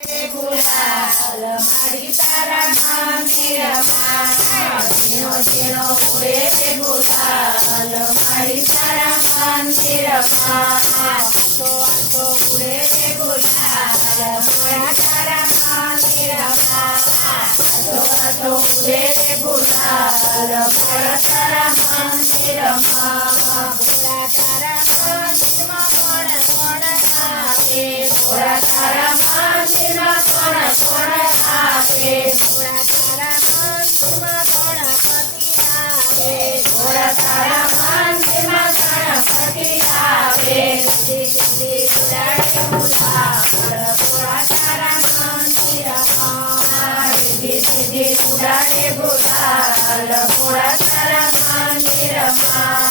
ગુલાલ મારી તારા મંદિરમાં ઝીણો ઝીણો ઉડે છે ગુલાલ મારી તારા મંદિરમાં આસો આસો ઉડે છે ગુલાલ મારા તારા મંદિરમાં આસો આસો ઉડે છે ગુલાલ મારા તારા મંદિરમાં ભોળા તારા મંદિરમાં કોણ આવે ભોળા તારા મંદિરમાં કોણ આવે ભોળા તારા મંદિરમાં ગણપતિ આવે ભોળા તારા મંદિરમાં ગણપતિ આવે સિદ્ધિ ઉડાડે ગુલાલ ભોળા તારા મંદિરમાં સિદ્ધિ ઉડાડે ગુલાલ ભોળા તારા મંદિરમાં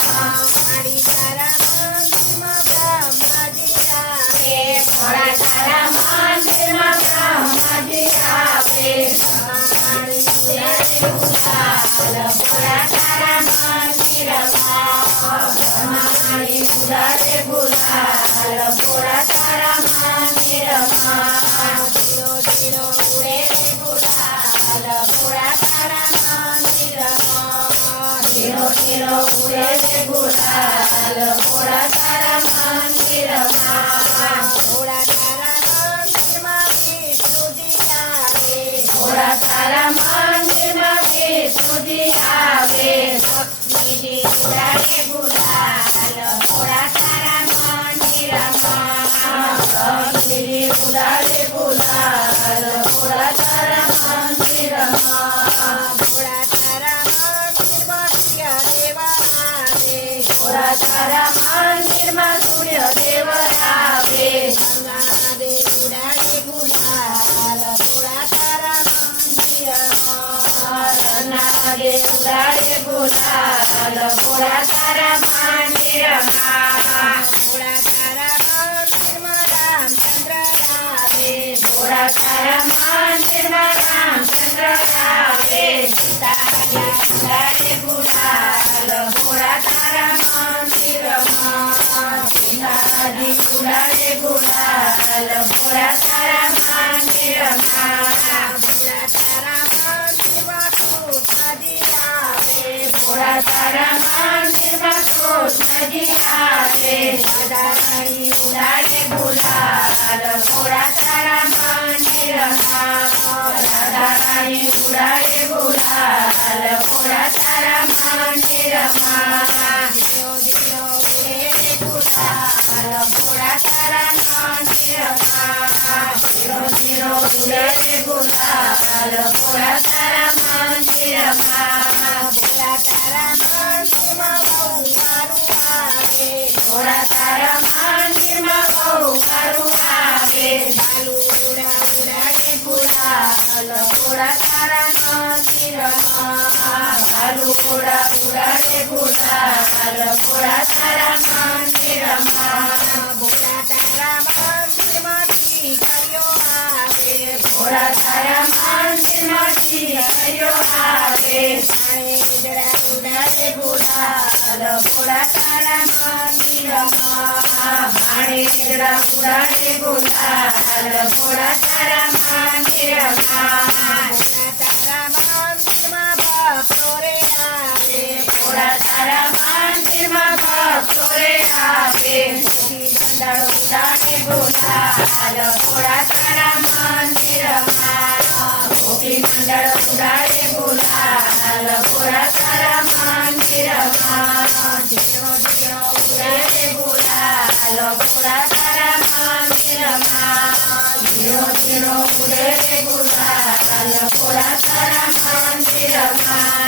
મારી તારા મંદિરમાં બ્રહ્માજી આવે ભોળા તારા મંદિરમાં બ્રહ્માજી આવે મારી ઉડાડે ગુલાલ ભોળા તારા મંદિરમાં મારી ઉડાડે ગુલાલ ભોળા તારા મંદિરમાં ધીરો ધીરો ઉડે ગુલાલ ભોળા તારા મંદિરમાં ધીરો ધીરો ઉડે ગુલાલ ભોળા તારા મંદિરમાં ભોળા તારા મંદિરમાં વિષ્ણુજી આવે ભોળા તારા મંદિરમાં વિષ્ણુજી આવે લક્ષ્મીજી ઉડાડે ગુલાલ ભોળા તારા મંદિરમાં લક્ષ્મીજી ઉડાડે ગુલાલ ભોળા તારા મંદિરમાં ભોળા તારા મંદિરમાં સૂર્યદેવ આવે ભોળા તારા મંદિરમાં સૂર્યદેવ આવે ગંગાદેવ ઉડાડે ગુલાલ ભોળા તારા મંદિરમાં ગંગાદેવ ઉડાડે ગુલાલ ભોળા તારા મંદિરમાં ભોળા તારા મંદિરમાં રામચંદ્ર આવે ભોળા તારા મંદિરમાં રામચંદ્ર આવે સીતાજી ઉડાડે ગુલાલ ભોળા તારા મંદિરમાં સીતાજી ઉડાડે ગુલાલ ભોળા તારા મંદિરમાં ભોળા તારા મંદિરમાં કૃષ્ણજી આવે ભોળા તારા મંદિરમાં કૃષ્ણજી આવે રાધારાણી ઉડાડે ગુલાલ ભોળા તારા મંદિરમાં રાધારાણી ઉડાડે ગુલાલ ભોળા તારા મંદિરમાં ધીરો ધીરો ઉડે ગુલાલ ભોળા તારા મંદિરમાં ધીરો ધીરો ઉડે ગુલાલ ભોળા તારા મંદિરમાં ભોળા તારા મંદિરમાં બહુ મારું આવે ભોળા તારા મંદિરમાં બહુ મારું આવે બાલુડા ઉડાડે ગુલાલ ભોળા તારા મંદિરમાં બાલુડા ઉડાડે ગુલાલ ભોળા તારા મંદિરમાં ભોળા તારા મંદિરમાં દીકરીઓ આવે ભોળા તારા મંદિરમાં દીકરીઓ આવે ભાણેજડા ઉડાડે ગુલાલ ભોળા તારા મંદિરમાં ભાણેજડા ઉડાડે ગુલાલ ભોળા તારા મંદિરમાં ભોળા તારા મંદિરમાં ભક્તો રે આવે ભોળા તારા મંદિરમાં ભક્તો રે આવે મંડળ ઉડાડે ગુલાલ ભોળા તારા મંદિરમાં ગોપી મંડળ ઉડાડે ગુલાલ ભોળા તારા મંદિરમાં ઝીણો ઝીણો ઉડાડે ગુલાલ ભોળા તારા મંદિરમાં ઝીણો ઝીણો ઉડે ગુલાલ ભોળા તારા મંદિરમાં